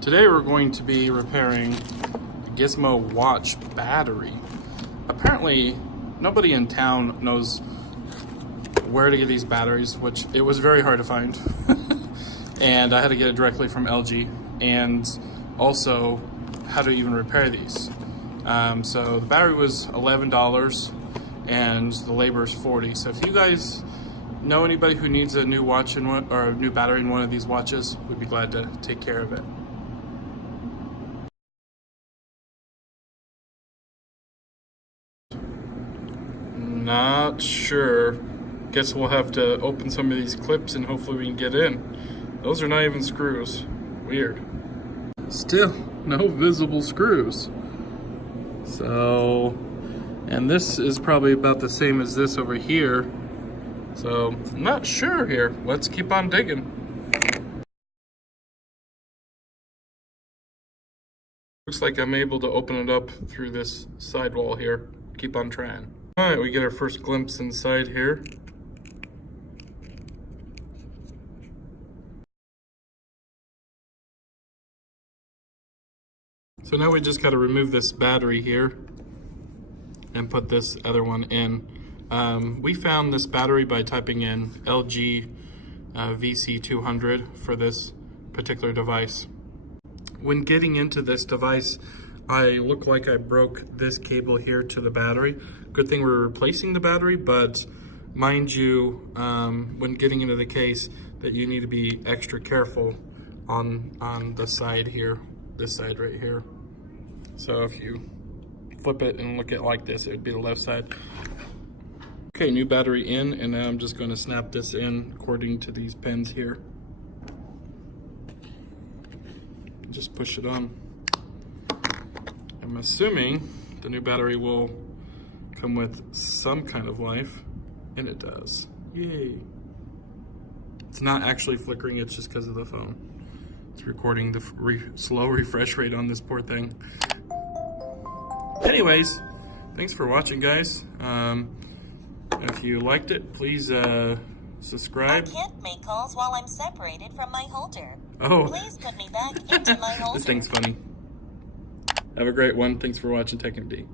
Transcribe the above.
Today we're going to be repairing a Gizmo watch battery. Apparently nobody in town knows where to get these batteries, which it was very hard to find. And I had to get it directly from LG, and also how to even repair these. So the battery was $11 and the labor is $40. So if you guys know anybody who needs a new watch in one, or a new battery in one of these watches, we'd be glad to take care of it. Not sure. Guess we'll have to open some of these clips and hopefully we can get in. Those are not even screws. Weird. Still no visible screws. So, and this is probably about the same as this over here. So, I'm not sure here. Let's keep on digging. Looks like I'm able to open it up through this sidewall here. Keep on trying. All right, we get our first glimpse inside here. So now we just got to remove this battery here and put this other one in. We found this battery by typing in LG vc200 for this particular device. When getting into this device, I look like I broke this cable here to the battery. Good thing we're replacing the battery, but mind you, when getting into the case, that you need to be extra careful on the side here, this side right here. So if you flip it and look at it like this, it would be the left side. Okay, new battery in, and now I'm just going to snap this in according to these pins here. Just push it on. I'm assuming the new battery will come with some kind of life, and it does. Yay. It's not actually flickering, it's just because of the phone. It's recording the slow refresh rate on this poor thing. Anyways, thanks for watching, guys. If you liked it, please subscribe. I can't make calls while I'm separated from my holder. Oh. Please put me back into my holder. This thing's funny. Have a great one. Thanks for watching TWPD.